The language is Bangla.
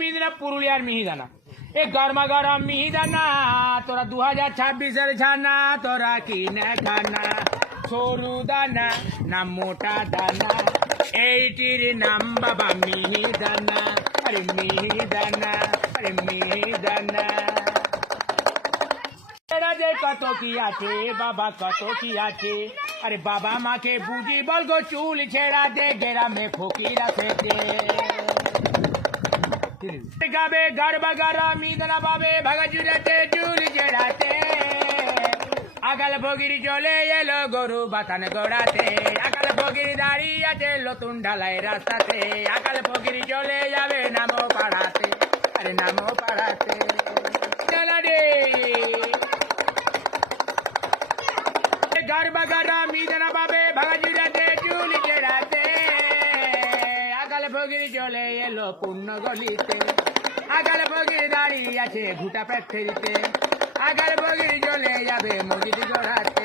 মিহিদানা পুরুলিয়ার মিহিদানা এ গরমা গরম মিহিদানা তোরা 2026-এর ছানা তোরা কিনে খানা সরু দানা না মোটা দানা এইটির নাম বাবা মিহিদানা আরে মিহিদানা আরে মিহিদানা যে কত কি আছে বাবা কত কি আছে আরে বাবা মাকে বুঝি বলগো চুল ছেড়া দে গ্রামে ফকিরা থেকে গাবে গরবা গরা মিহিদানা পাবে ভাগাজুরাতে চুল ছেড়াতে আগাল ভগিরি চলে এলো গরু বাতান গোড়াতে আগাল ভগিরি দাঁড়িয়ে আছে নতুন ঢালাই রাস্তাতে আগাল ভগিরি চলে যাবে নামো পাড়াতে আরে নামো পাড়াতে চলা রে গরবা গরা মিহিদানা পাবে ভাগাজুরাতে চুল ছেড়াতে আগাল ভগিরি চলে এলো পূর্ণ গলিতে আগাল ভগিরি দাঁড়িয়ে আছে ঘুটা প্যাথেরিতে আগাল ভগিরি চলে যাবে মসজিদ গড়াতে